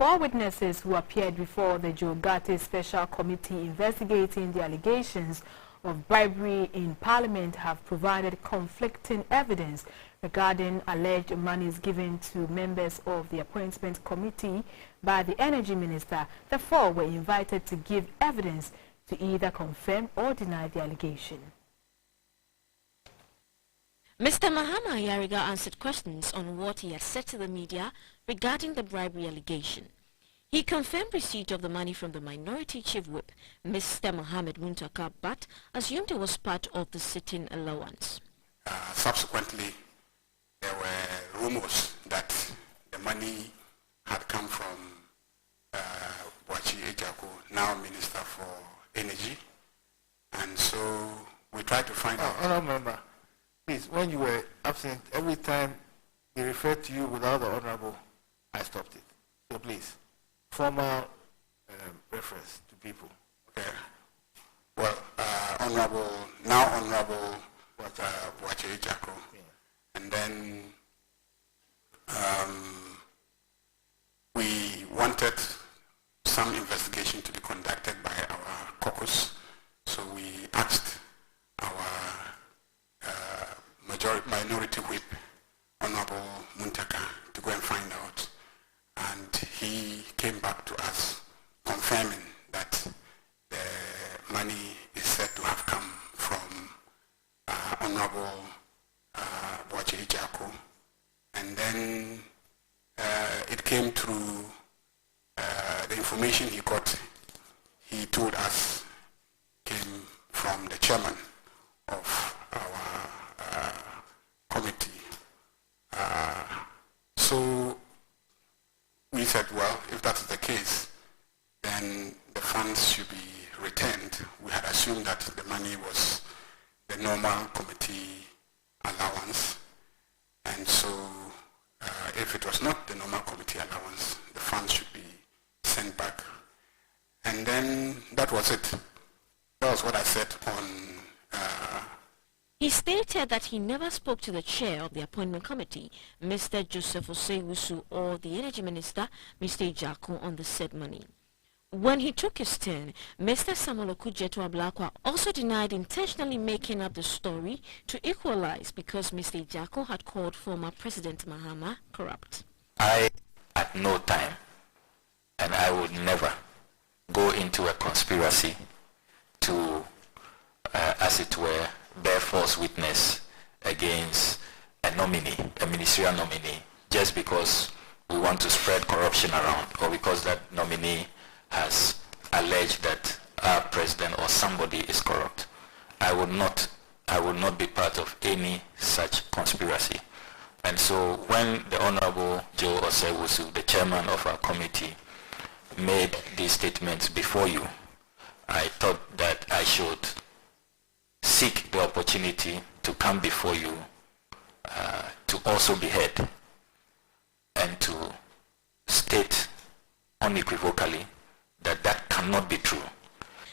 4 witnesses who appeared before the Joe Ghartey Special Committee investigating the allegations of bribery in Parliament have provided conflicting evidence regarding alleged monies given to members of the Appointment Committee by the Energy Minister. The 4 were invited to give evidence to either confirm or deny the allegation. Mr. Mahama Ayariga answered questions on what he had said to the media regarding the bribery allegation. He confirmed receipt of the money from the Minority Chief Whip, Mr. Mohammed Muntaka, but assumed it was part of the sitting allowance. Subsequently, there were rumors that the money had come from Wachi Ejako, now Minister for Energy, and so we tried to find out. Honourable Member, please, when you were absent, every time they referred to you without the Honourable, I stopped it. So please, formal reference to people. Okay. Well, now Honourable Wachi Ejako, and then we wanted some investigation to be conducted by our caucus, so we asked our minority whip, Honorable Muntaka, to go and find out, and he came back to us confirming that the money is said to have come from Honorable Wachi Ejako, and then it came through the information he got. He told us came from the chairman of our committee. So we said, well, if that's the case, then the funds should be returned. We had assumed that the money was the normal committee allowance, and so if it was not the normal committee allowance, the funds should be sent back. And then that was it. That was what I said on... He stated that he never spoke to the chair of the appointment committee, Mr. Joseph Osei-Wusu, or the energy minister, Mr. Ejako, on the said money. When he took his turn, Mr. Samuel Okudzeto Ablakwa also denied intentionally making up the story to equalize because Mr. Ejako had called former President Mahama corrupt. I, at no time, and I would never go into a conspiracy to, as it were, bear false witness against a nominee, a ministerial nominee, just because we want to spread corruption around or because that nominee has alleged that our president or somebody is corrupt. I would not be part of any such conspiracy. And so when the Honorable Joe Osei-Wusu, the chairman of our committee, made these statements before you, I thought that I should seek the opportunity to come before you to also be heard and to state unequivocally that that cannot be true.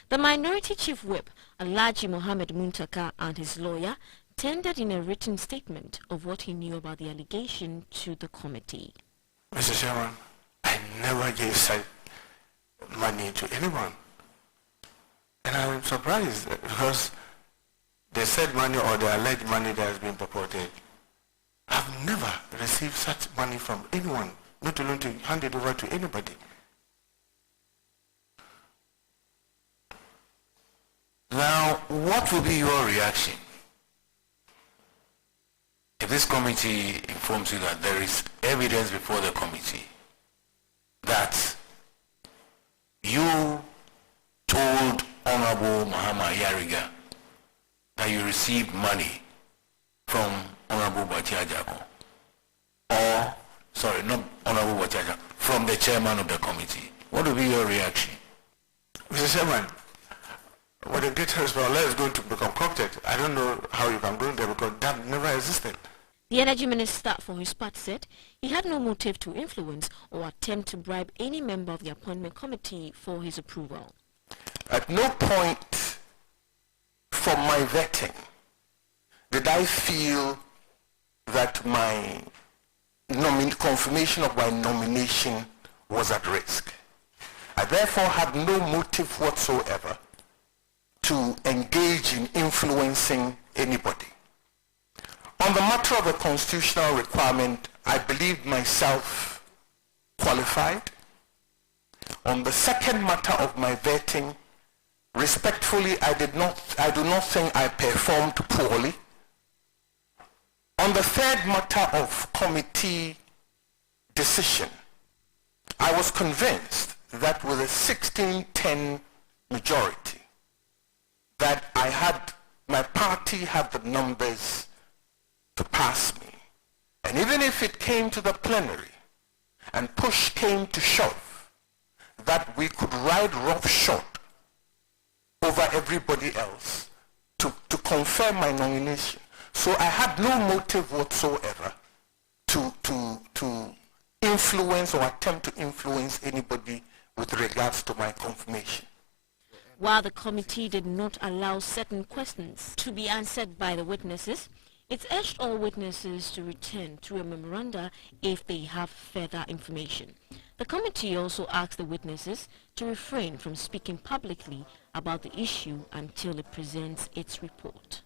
The Minority Chief Whip, Alhaji Mohammed Muntaka, and his lawyer tendered in a written statement of what he knew about the allegation to the committee. Mr. Chairman, I never gave such money to anyone. And I'm surprised because the said money or the alleged money that has been purported, I've never received such money from anyone, not alone to hand it over to anybody. Now, what will be your reaction if this committee informs you that there is evidence before the committee that you told Honorable Mahama Ayariga that you received money from Honorable Wachi Ejako, or, sorry, not Honorable Wachi Ejako, from the chairman of the committee? What will be your reaction? Mr. Chairman, when the great Hezbollah is going to be concocted, I don't know how you can go there because that never existed. The energy minister, for his part, said he had no motive to influence or attempt to bribe any member of the appointment committee for his approval. At no point from my vetting did I feel that my confirmation of my nomination was at risk. I therefore had no motive whatsoever to engage in influencing anybody. On the matter of a constitutional requirement, I believed myself qualified. On the second matter of my vetting, respectfully, I do not think I performed poorly. On the third matter of committee decision, I was convinced that with a 16-10 majority, that my party had the numbers to pass me. And even if it came to the plenary and push came to shove, that we could ride roughshod over everybody else to confirm my nomination. So I had no motive whatsoever to influence or attempt to influence anybody with regards to my confirmation. While the committee did not allow certain questions to be answered by the witnesses, it urged all witnesses to return through a memoranda if they have further information. The committee also asked the witnesses to refrain from speaking publicly about the issue until it presents its report.